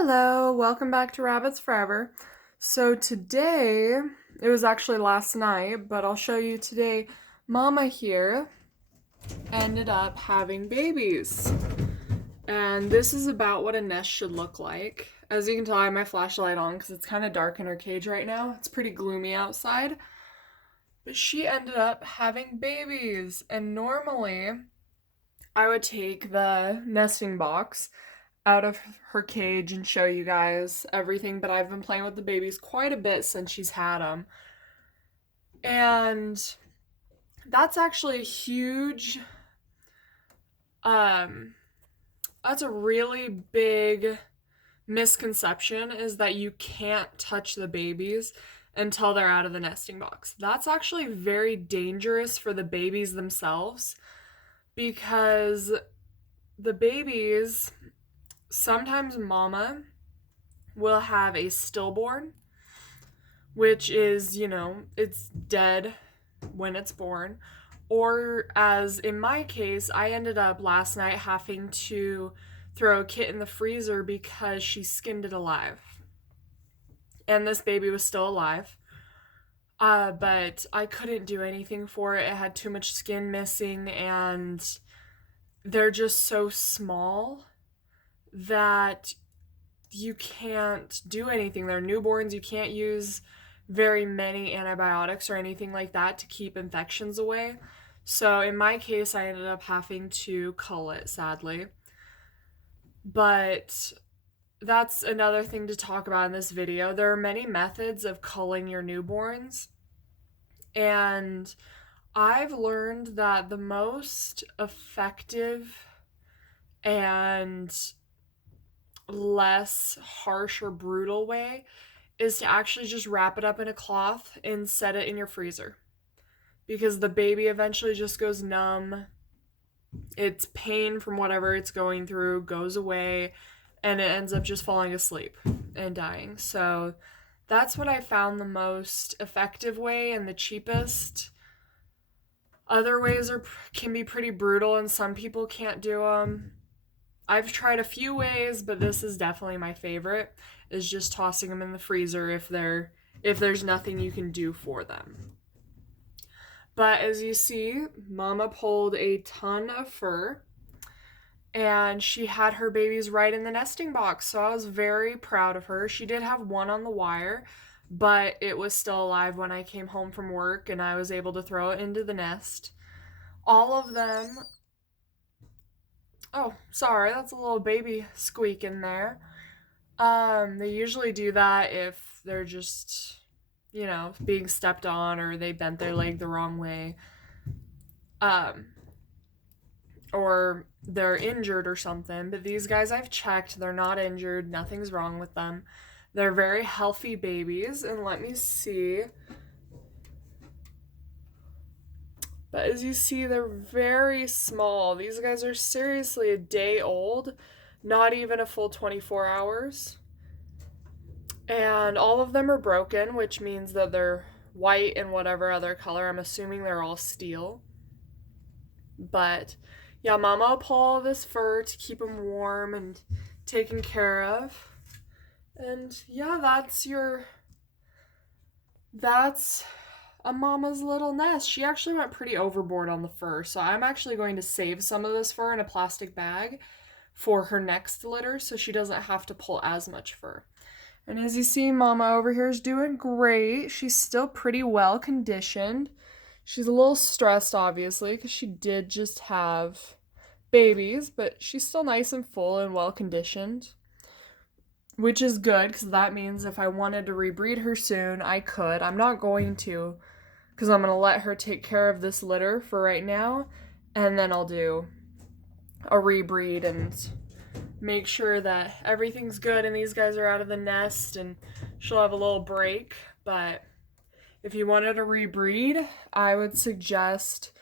Hello, welcome back to Rabbits Forever. So today, it was actually last night, but I'll show you today. Mama here ended up having babies. And this is about what a nest should look like. As you can tell, I have my flashlight on because it's kind of dark in her cage right now. It's pretty gloomy outside. But she ended up having babies. And normally, I would take the nesting box out of her cage and show you guys everything, but I've been playing with the babies quite a bit since she's had them. And that's actually a huge um that's a really big misconception, is that you can't touch the babies until they're out of the nesting box. That's actually very dangerous for the babies themselves, because the babies, sometimes mama will have a stillborn, which is, it's dead when it's born. Or, as in my case, I ended up last night having to throw a kit in the freezer because she skinned it alive. And this baby was still alive. But I couldn't do anything for it. It had too much skin missing, and they're just so small that you can't do anything. They're newborns. You can't use very many antibiotics or anything like that to keep infections away. So in my case, I ended up having to cull it, sadly. But that's another thing to talk about in this video. There are many methods of culling your newborns, and I've learned that the most effective and less harsh or brutal way is to actually just wrap it up in a cloth and set it in your freezer, because the baby eventually just goes numb. Its pain from whatever it's going through goes away, and it ends up just falling asleep and dying. So that's what I found the most effective way and the cheapest. Other ways can be pretty brutal, and some people can't do them. I've tried a few ways, but this is definitely my favorite, is just tossing them in the freezer if there's nothing you can do for them. But as you see, Mama pulled a ton of fur, and she had her babies right in the nesting box, so I was very proud of her. She did have one on the wire, but it was still alive when I came home from work, and I was able to throw it into the nest. All of them... Oh, sorry, that's a little baby squeak in there. They usually do that if they're just, being stepped on, or they bent their leg the wrong way. Um, or they're injured or something. But these guys, I've checked, they're not injured, nothing's wrong with them. They're very healthy babies, and let me see. But as you see, they're very small. These guys are seriously a day old, not even a full 24 hours. And all of them are broken, which means that they're white and whatever other color. I'm assuming they're all steel. But yeah, Mama will pull all this fur to keep them warm and taken care of. And yeah, that's a Mama's little nest. She actually went pretty overboard on the fur, so I'm actually going to save some of this fur in a plastic bag for her next litter, so she doesn't have to pull as much fur. And as you see, Mama over here is doing great. She's still pretty well conditioned. She's a little stressed, obviously, because she did just have babies, but she's still nice and full and well conditioned, which is good, because that means if I wanted to rebreed her soon, I could. I'm not going to, because I'm going to let her take care of this litter for right now, and then I'll do a rebreed and make sure that everything's good and these guys are out of the nest, and she'll have a little break. But if you wanted to rebreed, I would suggest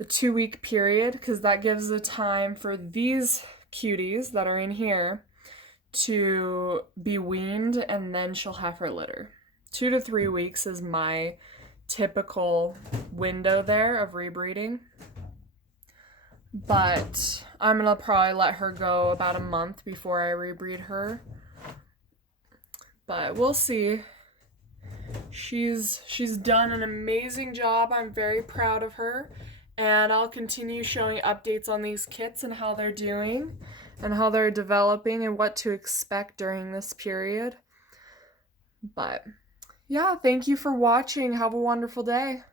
a 2-week period, because that gives the time for these cuties that are in here to be weaned, and then she'll have her litter. 2 to 3 weeks is my typical window there of rebreeding. but I'm gonna probably let her go about a month before I rebreed her. But we'll see. She's done an amazing job. I'm very proud of her. And I'll continue showing updates on these kits and how they're doing and how they're developing and what to expect during this period. But yeah, thank you for watching. Have a wonderful day.